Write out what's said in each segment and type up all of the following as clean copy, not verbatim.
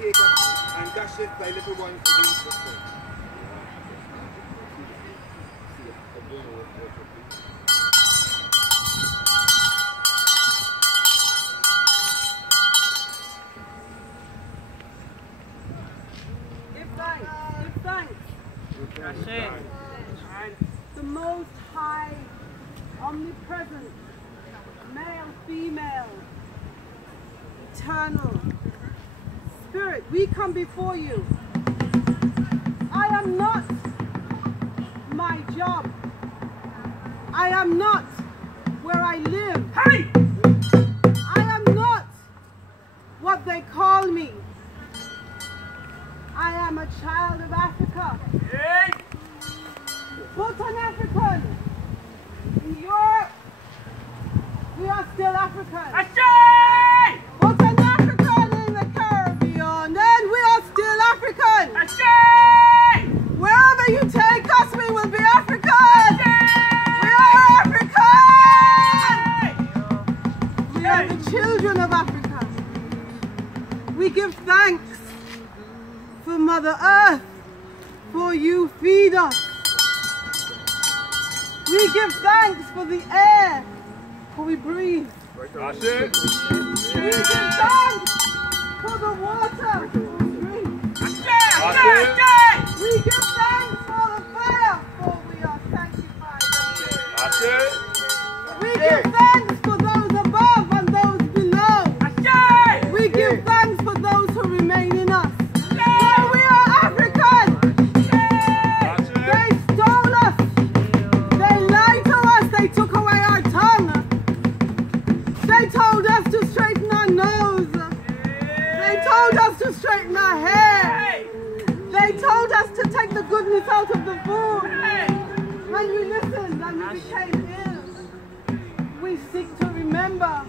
cake and dash it by little ones to being fruitful. Give thanks. That's it. The Most High, omnipresent, male, female, eternal Spirit, we come before you. I am not my job. I am not where I live. Hey! I am not what they call me. I am a child of Africa. Hey! But an African. In Europe, we are still African. Ashay! But an African in the Caribbean, then we are still African. Ashay! Wherever you take us, we will be African. Ashay! We are African. We are the children of Africa. We give thanks for Mother Earth, for you feed us. We give thanks for the air, for we breathe. That's it. We give thanks for the water, for we drink. That's We give thanks for the fire, for we are sanctified. That's it. We give thanks for those above and those below. We give thanks for those who remain in us. For we are African. They stole us. They lied to us. They took away our tongue. They told us to straighten our nose. They told us to straighten our hair. They told us to take the goodness out of the food. When we listened and we became ill, we seek to remember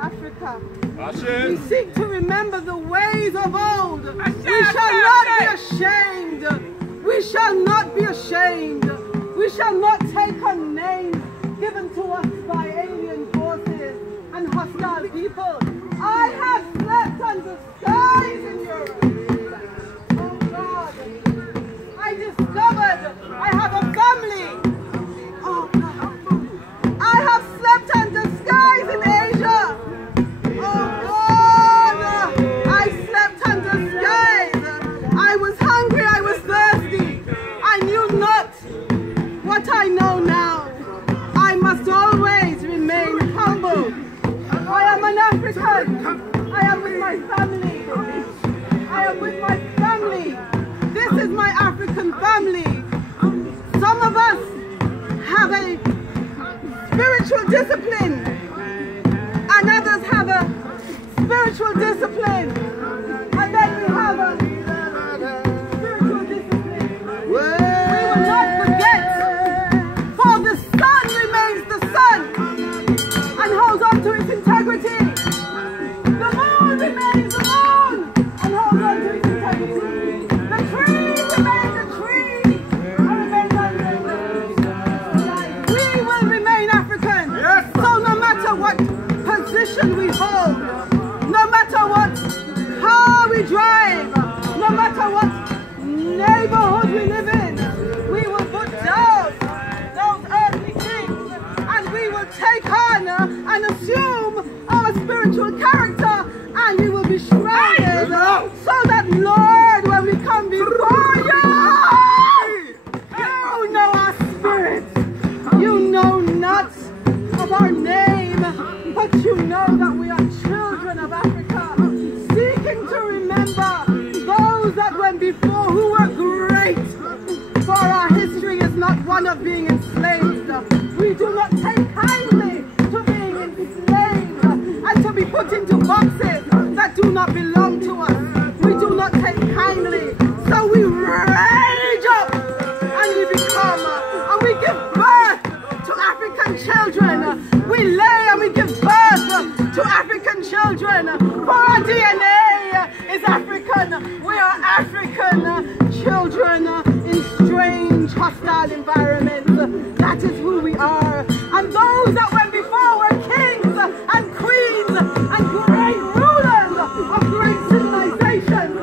Africa. That's We it. seek to remember the ways of old. We shall not be ashamed. We shall not be ashamed. We shall not take on names given to us by alien forces and hostile people. I have slept under skies in Europe. Oh God. I discovered I have a family. Oh God. I have slept under skies in Asia. Oh God. I slept under skies. I was hungry. I was thirsty. I knew not what I know now. I must always remain humble. I am an African. I am with my family. I am with my family. This is my African family. Some of us have a spiritual discipline, and others have a spiritual discipline, and then we have a spiritual discipline. We will not forget, for the sun remains the sun and holds on to its integrity. The moon remains the moon and holds on to its integrity. The tree remains a tree and remains unbreakable. We will remain African. Yes. So no matter what position we hold, no matter what car we drive, no matter what neighborhood we live in, we will put down those earthly things and we will take on and assume our spiritual character, and we will be shrouded so that, Lord, when we come before you, you know our spirit. You know not of our name, but you know that we are children of Africa, seeking to remember those that went before who were great. For our history is not one of being enslaved. We do not take kindly to being enslaved and to be put into boxes that do not belong to us. We do not take kindly. So we rage up and we become, and we give birth to African children. We lay and we give birth to African children. For our DNA is African. We are African children in strange, hostile environments. That is who we are. And those that went before were kings and queens and great rulers of great civilizations.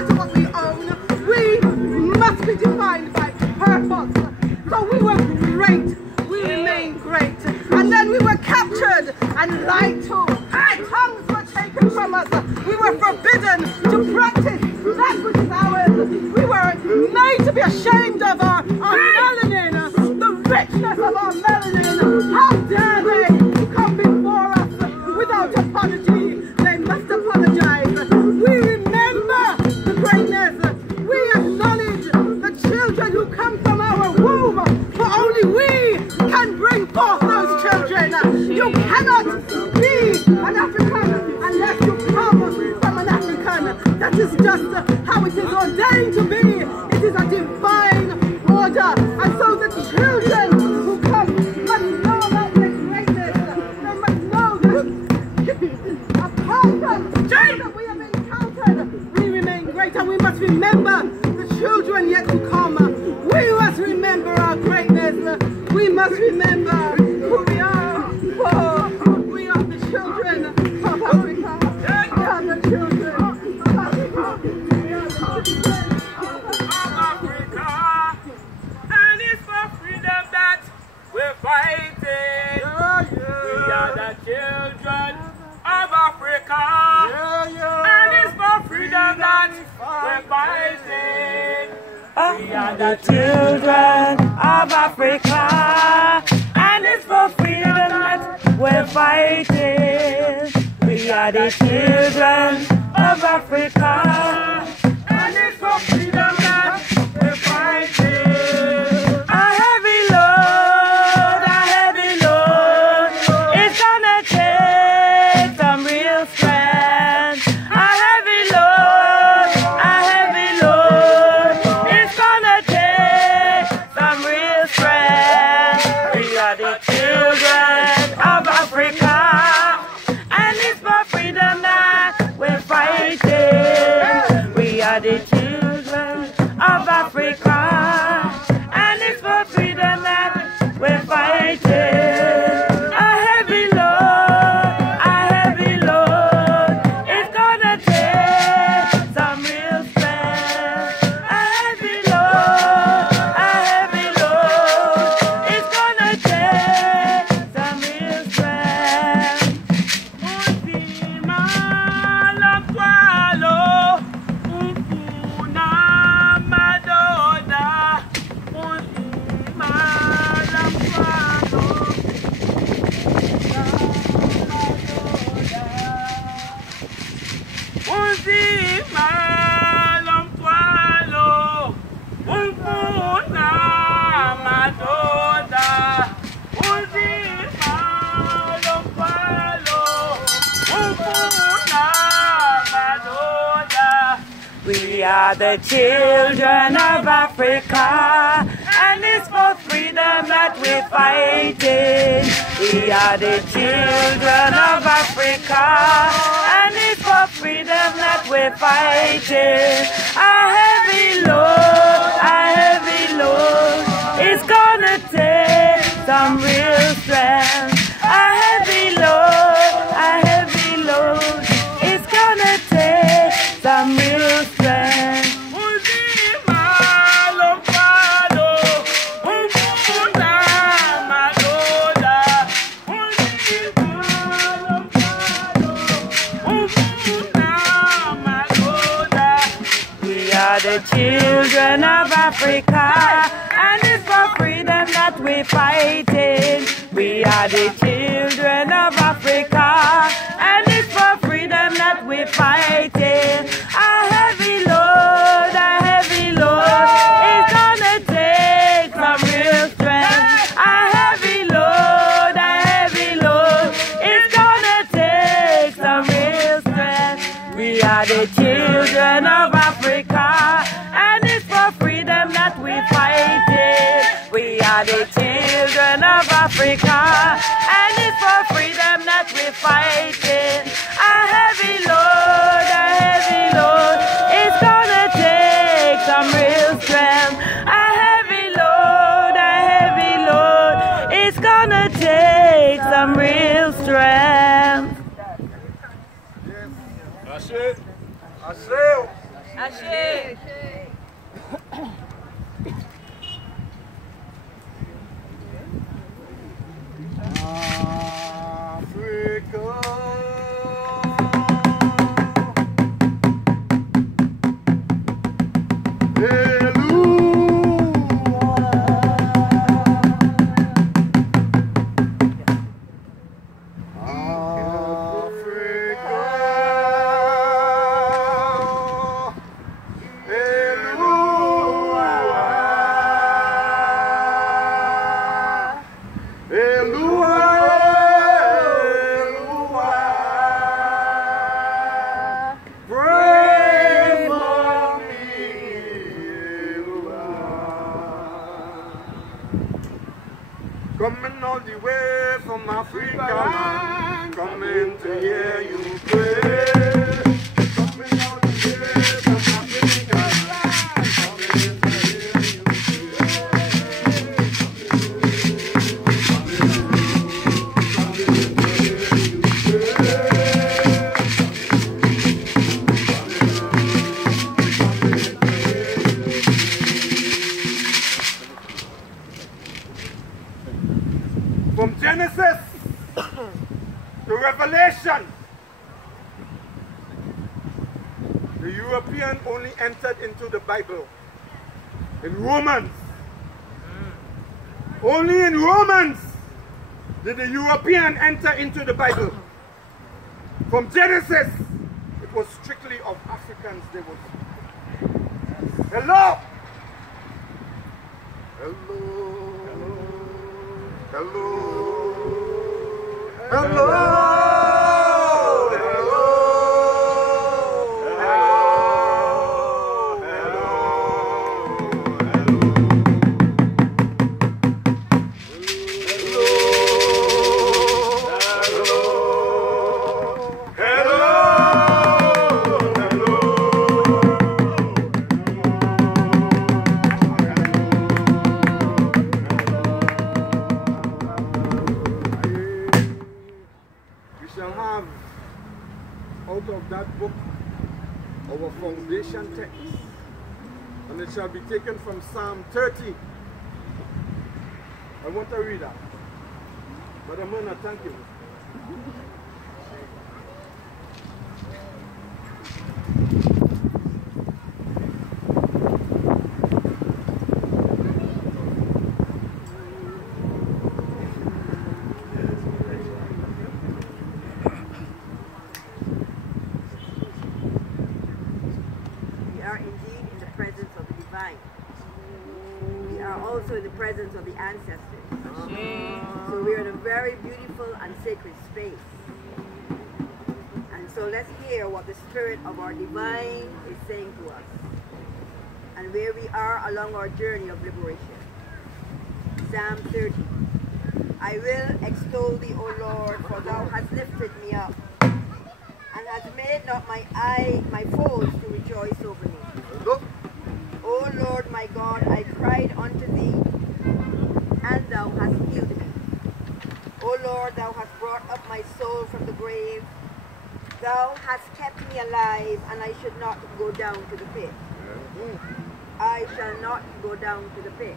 matter what we own, we must be defined by purpose. So we were great, we remain great. And then we were captured and lied to. Our tongues were taken from us. We were forbidden to practice that which is ours. We were made to be ashamed of our melanin, the richness of our melanin. How dare they come before us without apology? They must apologize. We remember the greatness. We acknowledge the children who come from our womb, for only we can bring forth those children. You cannot be an African unless you come from an African. That is just how it is ordained to be. It is a divine order. And so the children who come must know about their greatness. They must know that apart from that we have encountered, we remain great. And we must remember the children yet to come. We must remember our greatness. We must remember who we are. Oh, we are the children of Africa. We are the children of Africa. We are the children of Africa. And it's for freedom that we're fighting. We are the children of Africa. And it's for freedom that we're fighting. We are the children of Africa, and it's for freedom that we're fighting. We are the children of Africa, and it's for freedom that we're fighting. A heavy load, it's gonna take some real strength. A heavy load, it's gonna take some real strength. We are the children of Africa, and it's for freedom that we're fighting. We are the children of Africa, and it's for freedom that we're fighting. A heavy load, it's gonna take some real strength. A heavy load, it's gonna take some real strength. Unzima lamthwalo, ufuna madoda. Unzima lamthwalo, unzima lamthwalo, ufuna madoda. Unzima lamthwalo, ufuna madoda. We are the children of Africa, and it's for freedom that we're fighting. We are the children of Africa, and it's for freedom that we're fighting. A heavy load, it's gonna take some real strength. A heavy load, it's gonna take some real strength. Unzima lamthwalo, ufuna madoda. Unzima lamthwalo, ufuna madoda. We are the children of Africa, and it's for freedom that we're fighting. We are the children of Africa, and it's for freedom that we're fighting. A heavy load, it's gonna take some real strength. A heavy load, it's gonna take some real strength. We are the children of Africa, and it's for freedom that we're fighting. We are the children of Africa, and it's for freedom that we're fighting. A heavy load, Coming all the way from Africa, coming to hear you pray. Coming all the way from Africa, coming to hear you From Genesis to Revelation, the European only entered into the Bible in Romans. Only in Romans did the European enter into the Bible. From Genesis, it was strictly of Africans they would. Hello? Hello? Hello? Hello? Out of that book, our foundation text, and it shall be taken from Psalm 30. I want to read that, but I'm going to thank you. We are also in the presence of the ancestors. So we are in a very beautiful and sacred space. And so let's hear what the Spirit of our Divine is saying to us and where we are along our journey of liberation. Psalm 30. I will extol thee, O Lord, for thou hast lifted me up and hast made not my foes to rejoice over me. O Lord my God, I cried unto thee, and thou hast healed me. O Lord, thou hast brought up my soul from the grave. Thou hast kept me alive, and I should not go down to the pit. I shall not go down to the pit.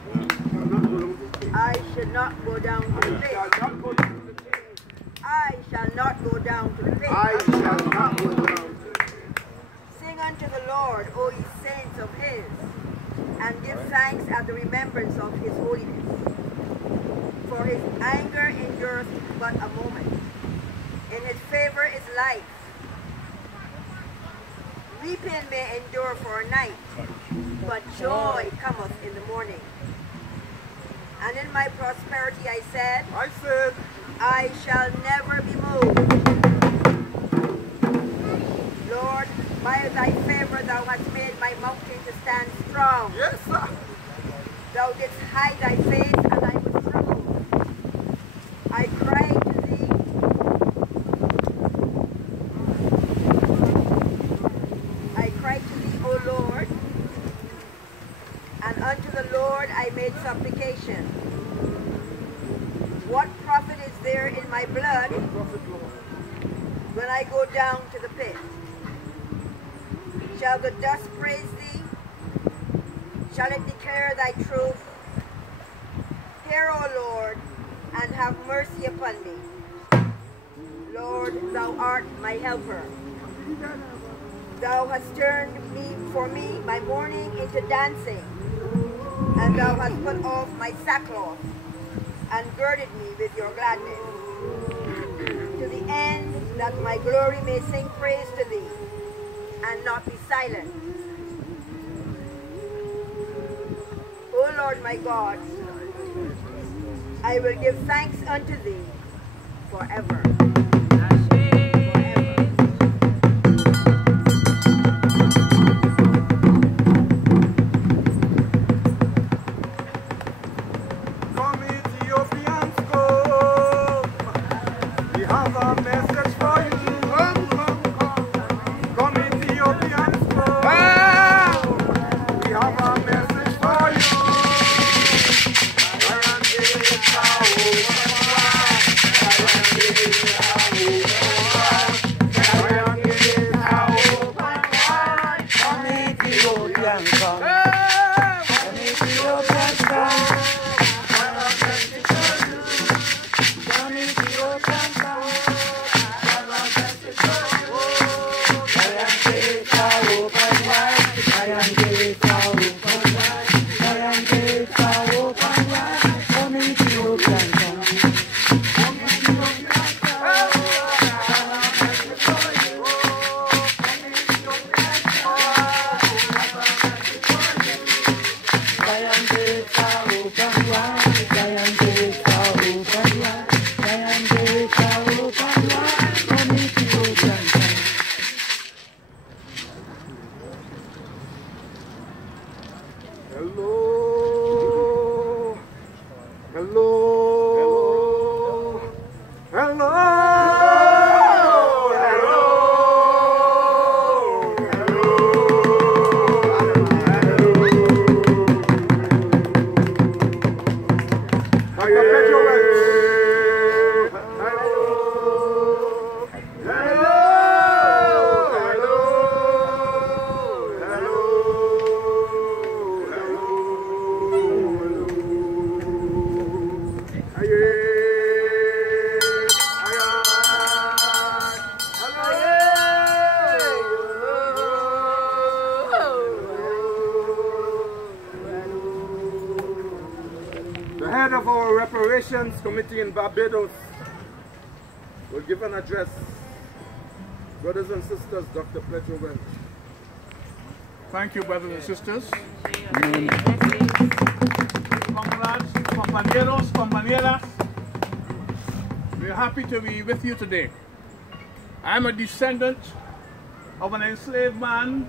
I shall not go down to the pit. I shall not go down to the pit. I shall not go down. Sing unto the Lord, O ye saints of his, and give thanks at the remembrance of his holiness. For his anger endureth but a moment. In his favor is life. Weeping may endure for a night, but joy cometh in the morning. And in my prosperity I said, I shall never be moved. Lord, by thy favor thou hast made my mountain to stand strong. Yes, sir. Thou didst hide thy face, and I was troubled. I cried to thee. I cried to thee, O Lord, and unto the Lord I made supplication. What profit is there in my blood when I go down to the pit? Shall the dust praise thee? Shall it declare thy truth? Hear, O Lord, and have mercy upon me. Lord, thou art my helper. Thou hast turned for me my mourning into dancing, and thou hast put off my sackcloth and girded me with your gladness, to the end that my glory may sing praise to thee, and not be silent. O Lord my God, I will give thanks unto thee forever. Committee in Barbados will give an address. Brothers and sisters, Dr. Pedro Welch. Thank you, brothers and sisters. Comrades, compañeros, compañeras, we're happy to be with you today. I am a descendant of an enslaved man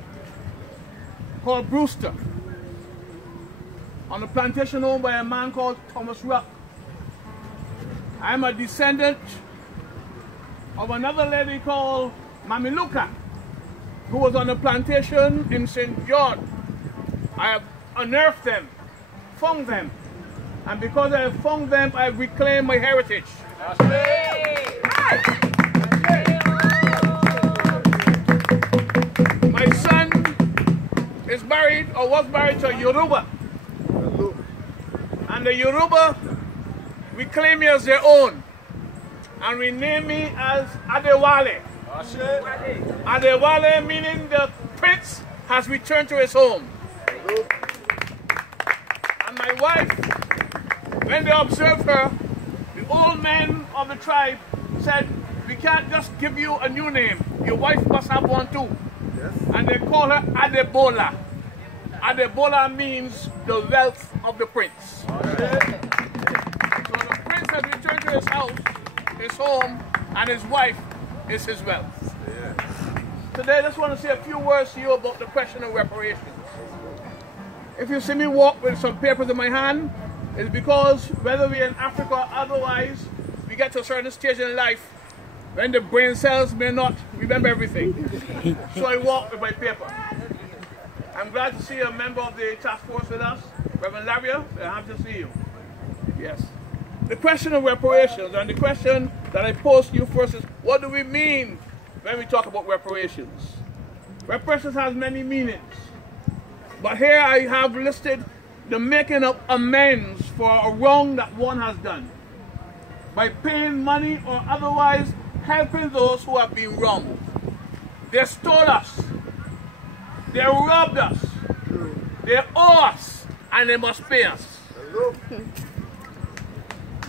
called Brewster on a plantation owned by a man called Thomas Rupp. I'm a descendant of another lady called Mammy Luca, who was on a plantation in St. John. I have unearthed them, found them, and because I have found them, I have reclaimed my heritage. My son is married or was married to a Yoruba, and the Yoruba reclaim me as their own and rename me as Adewale. Adewale meaning the prince has returned to his home. And my wife, when they observed her, the old men of the tribe said, we can't just give you a new name. Your wife must have one too. Yes. And they call her Adebola. Adebola means the wealth of the prince. Has returned to his house, his home, and his wife is his wealth. Yes. Today, I just want to say a few words to you about the question of reparations. If you see me walk with some papers in my hand, it's because whether we're in Africa or otherwise, we get to a certain stage in life when the brain cells may not remember everything. So I walk with my paper. I'm glad to see a member of the task force with us, Reverend Laria. I'm happy to see you. Yes. The question of reparations, and the question that I pose to you first is, what do we mean when we talk about reparations? Reparations has many meanings. But here I have listed the making of amends for a wrong that one has done by paying money or otherwise helping those who have been wronged. They stole us. They robbed us. They owe us, and they must pay us.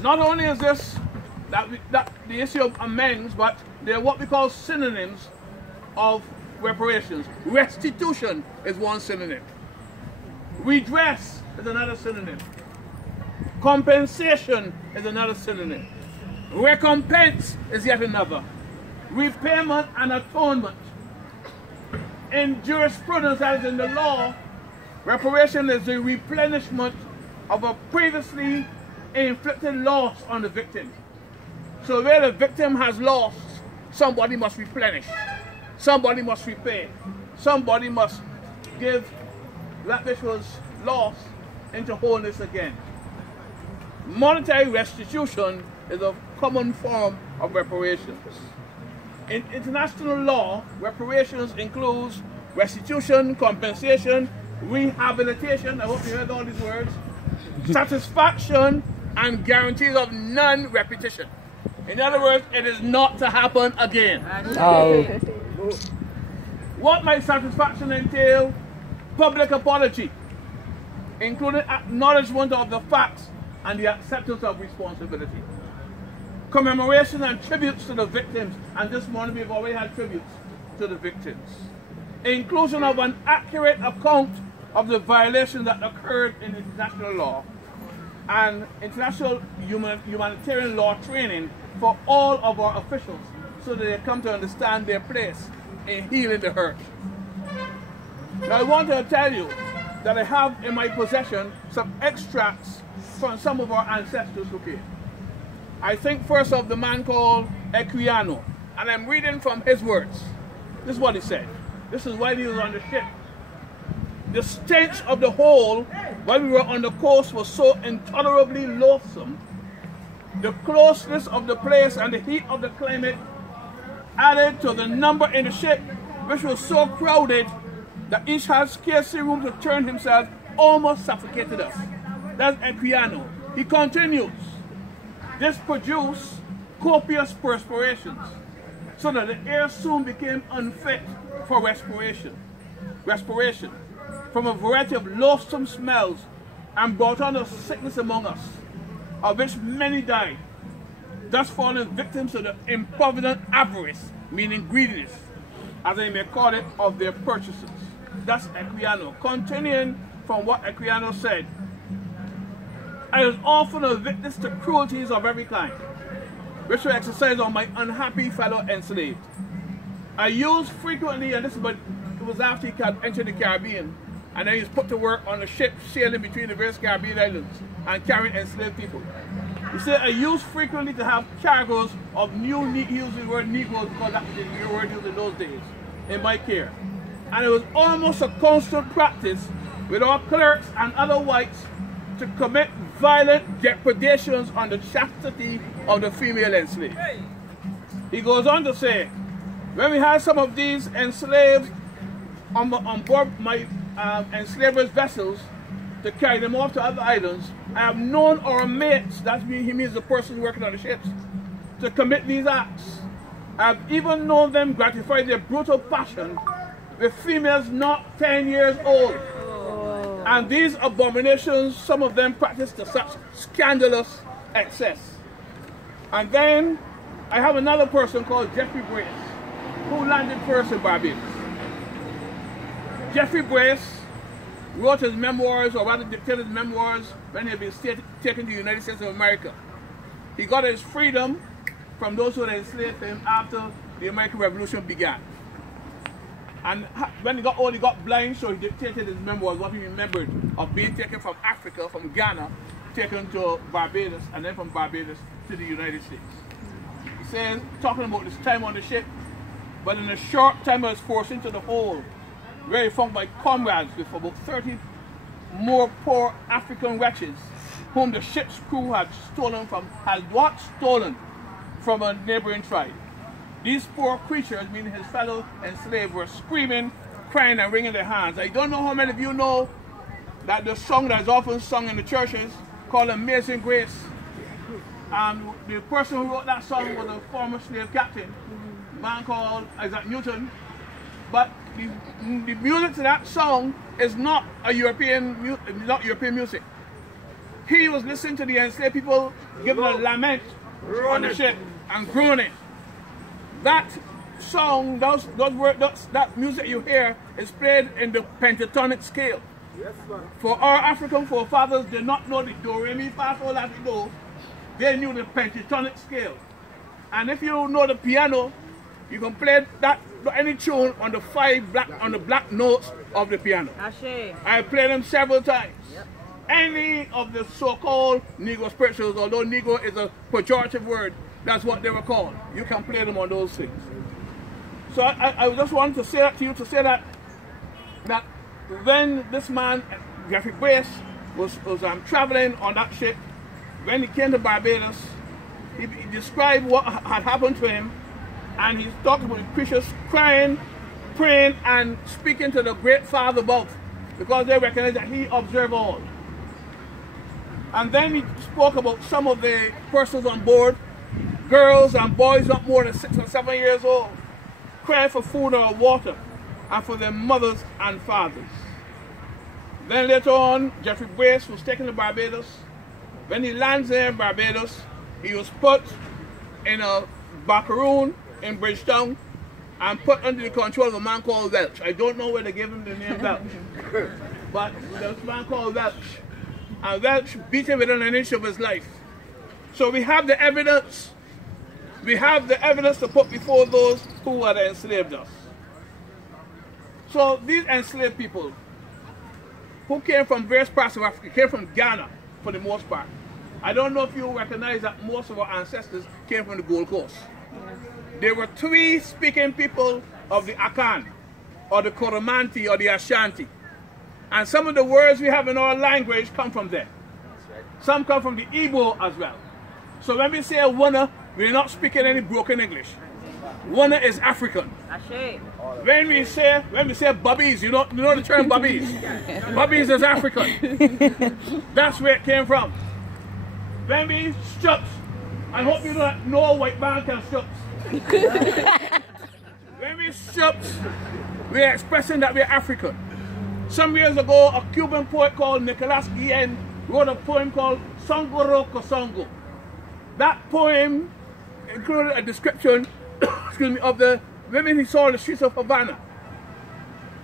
Not only is this the issue of amends, but they're what we call synonyms of reparations. Restitution is one synonym. Redress is another synonym. Compensation is another synonym. Recompense is yet another. Repayment and atonement. In jurisprudence, as in the law, reparation is the replenishment of a previously inflicted loss on the victim. So where the victim has lost, somebody must replenish. Somebody must repay. Somebody must give that which was lost into wholeness again. Monetary restitution is a common form of reparations. In international law, reparations includes restitution, compensation, rehabilitation, I hope you heard all these words, satisfaction, and guarantees of non-repetition. In other words, it is not to happen again. Oh. What might satisfaction entail? Public apology, including acknowledgement of the facts and the acceptance of responsibility. Commemoration and tributes to the victims, and this morning we've already had tributes to the victims. Inclusion of an accurate account of the violations that occurred in international law, and international humanitarian law training for all of our officials so that they come to understand their place in healing the hurt. Now I want to tell you that I have in my possession some extracts from some of our ancestors who came. I think first of the man called Equiano, and I'm reading from his words. This is what he said. This is why he was on the ship. The stench of the hole while we were on the coast was so intolerably loathsome. The closeness of the place and the heat of the climate added to the number in the ship, which was so crowded that each had scarcely room to turn himself, almost suffocated us. That's Equiano. He continues. This produced copious perspirations, so that the air soon became unfit for respiration from a variety of loathsome smells, and brought on a sickness among us, of which many died, thus falling victims to the improvident avarice, meaning greediness, as I may call it, of their purchases. That's Equiano. Continuing from what Equiano said, I was often a witness to cruelties of every kind, which were exercised on my unhappy fellow enslaved. I used frequently, and this was after he had entered the Caribbean, and then he was put to work on a ship sailing between the various Caribbean islands and carrying enslaved people. He said, I used frequently to have cargoes of new, he used the word Negroes because that was the new word used in those days, in my care. And it was almost a constant practice with our clerks and other whites to commit violent depredations on the chastity of the female enslaved. He goes on to say, when we had some of these enslaved on board my enslavers' vessels to carry them off to other islands, I have known our mates, he means the person working on the ships, to commit these acts. I have even known them gratify their brutal passion with females not 10 years old. And these abominations, some of them practiced to such scandalous excess. And then I have another person called Jeffrey Brace, who landed first in Barbados. Jeffrey Brace wrote his memoirs, or rather dictated his memoirs, when he had been taken to the United States of America. He got his freedom from those who had enslaved him after the American Revolution began. And when he got old, he got blind, so he dictated his memoirs, what he remembered of being taken from Africa, from Ghana, taken to Barbados, and then from Barbados to the United States. He says, talking about this time on the ship, but in a short time I was forced into the hold, where he found my comrades with about 30 more poor African wretches, whom the ship's crew had stolen from a neighboring tribe. These poor creatures, meaning his fellow enslaved, were screaming crying and wringing their hands. I don't know how many of you know that the song that is often sung in the churches called Amazing Grace. And the person who wrote that song was a former slave captain, a man called Isaac Newton. But the music to that song is not European music. He was listening to the enslaved people giving a lament on the ship and groaning. That song, that music you hear is played in the pentatonic scale. Yes, sir. For our African forefathers did not know the do, re, mi, fa, sol, la, si, do. They knew the pentatonic scale. And if you know the piano, you can play that any tune on the black notes of the piano. I played them several times. Yep. Any of the so-called Negro spirituals, although Negro is a pejorative word, that's what they were called. You can play them on those things. So I just wanted to say that to you, to say that when this man, Jeffrey Brace, was traveling on that ship, when he came to Barbados, he described what had happened to him, and he talked about the preachers crying, praying, and speaking to the great Father above, because they recognized that he observed all. And then he spoke about some of the persons on board, girls and boys not more than 6 or 7 years old, crying for food or water, and for their mothers and fathers. Then later on, Jeffrey Brace was taken to Barbados. When he lands there in Barbados, he was put in a barcaroon in Bridgetown and put under the control of a man called Welch. I don't know where they gave him the name Welch, but there was a man called Welch. And Welch beat him within an inch of his life. So we have the evidence. We have the evidence to put before those who had enslaved us. So these enslaved people who came from various parts of Africa, came from Ghana for the most part. I don't know if you recognize that most of our ancestors came from the Gold Coast. There were 3 speaking people of the Akan, or the Coromantee, or the Ashanti. And some of the words we have in our language come from there. Some come from the Igbo as well. So when we say a Wana, we're not speaking any broken English. Wana is African. When we say bubbies, you know the term bubbies. Bubbies is African. That's where it came from. When we struts, I hope you don't know a white man can struts. When we struts, we're expressing that we're African. Some years ago, a Cuban poet called Nicolas Guillen wrote a poem called Songoro Kosongo. That poem included a description of the women he saw in the streets of Havana.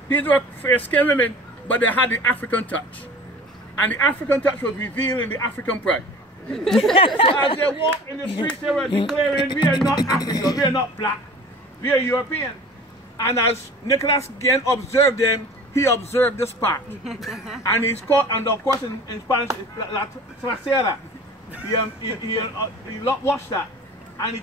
These were fair-skinned women, but they had the African touch. And the African touch was revealed in the African pride. So as they walked in the streets, they were declaring, we are not African, we are not black, we are European. And as Nicolas Guillen observed them, he observed this part. And he's called, and of course in Spanish, it's la trasera. He watched that. And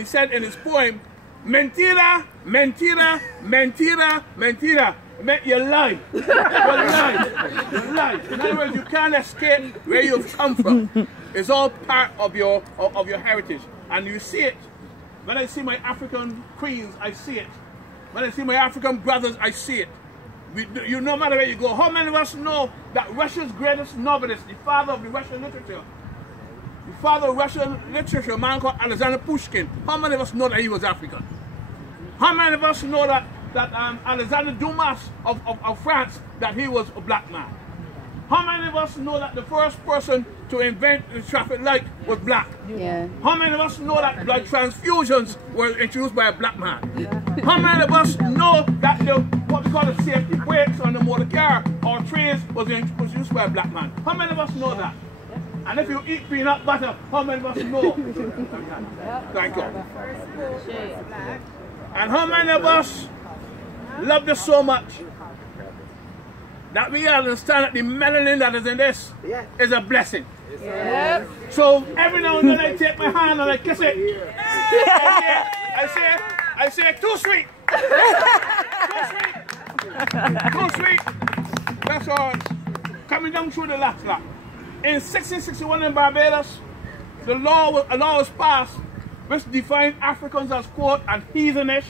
he said in his poem, mentira, mentira, mentira, mentira. It meant you lie. You lie. You lie. In other words, you can't escape where you've come from. It's all part of your heritage. And you see it. When I see my African queens, I see it. When I see my African brothers, I see it. No matter where you go. How many of us know that Russia's greatest novelist, the father of the Russian literature, a man called Alexander Pushkin, how many of us know that he was African? How many of us know that Alexander Dumas of France, that he was a black man? How many of us know that the first person to invent the traffic light was black? Yeah. How many of us know that blood transfusions were introduced by a black man? How many of us know that what we call the safety brakes on the motor car or trains was introduced by a black man? How many of us know that? And if you eat peanut butter, how many of us know? Thank God. And how many of us love this so much that we understand that the melanin that is in this is a blessing? Yes. So every now and then I take my hand and I kiss it. I say, too sweet. Too sweet. That's all. Coming down through the last lap. In 1661 in Barbados, a law was passed which defined Africans as, quote, and heathenish,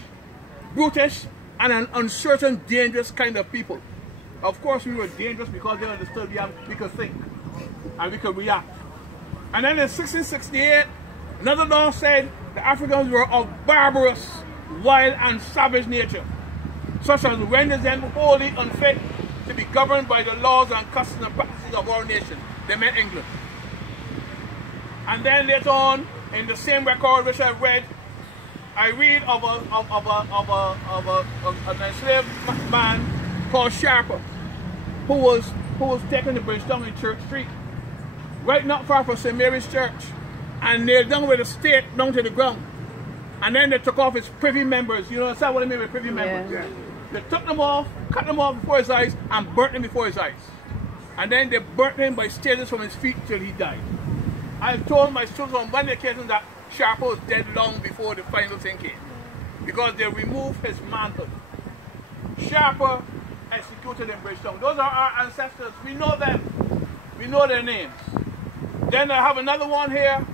brutish, and an uncertain, dangerous kind of people. Of course, we were dangerous because they understood we could think and we could react. And then in 1668, another law said the Africans were of barbarous, wild, and savage nature, such as renders them wholly unfit to be governed by the laws and customs and practices of our nation. They meant England. And then later on, in the same record which I read of an enslaved man called Sharper, who was taken to Bridgetown in Church Street, right not far from St. Mary's Church, and nailed down with a stake down to the ground. And then they took off his privy members. You understand what I mean with privy members? Yeah. They took them off, cut them off before his eyes, and burnt him before his eyes. And then they burnt him by stages from his feet till he died. I've told my students on one occasion that Sharper was dead long before the final thing came, because they removed his mantle. Sharper executed in Bridgetown. Those are our ancestors. We know them. We know their names. Then I have another one here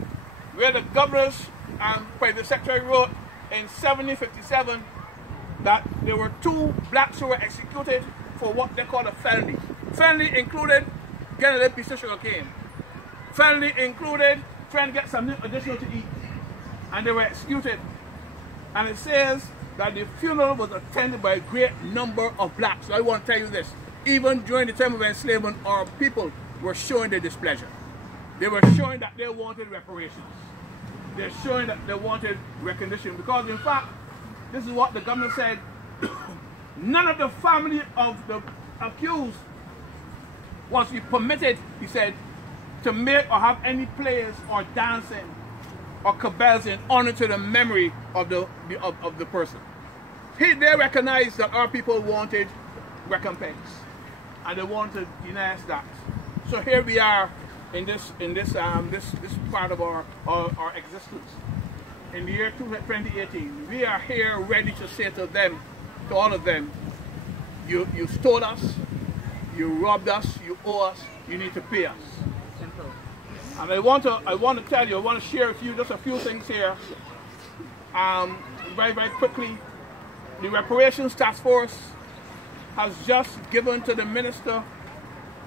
where the governors and private secretary wrote in 1757 that there were 2 blacks who were executed for what they call a felony. Felony included getting a little piece of sugar cane. Felony included trying to get something additional to eat. And they were executed. And it says that the funeral was attended by a great number of blacks. So I want to tell you this. Even during the time of enslavement, our people were showing their displeasure. They were showing that they wanted reparations. They're showing that they wanted recognition. Because in fact, this is what the governor said. None of the family of the accused was permitted, he said, to make or have any plays or dancing or cabals in honor to the memory of the person. They recognized that our people wanted recompense, and they wanted to deny us that. So here we are in this part of our existence. In the year 2018, we are here ready to say to them, to all of them, you stole us, you robbed us, you owe us, you need to pay us. Simple. And I want to tell you, I want to share with you just a few things here. Very, very quickly. The Reparations Task Force has just given to the minister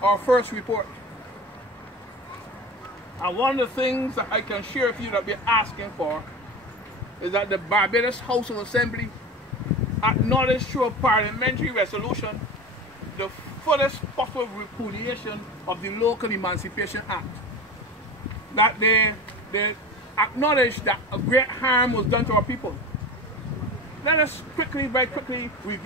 our first report. And one of the things that I can share with you that we're asking for is that the Barbados House of Assembly acknowledge through a parliamentary resolution the fullest possible repudiation of the Local Emancipation Act. That they acknowledge that a great harm was done to our people. Let us quickly, very quickly review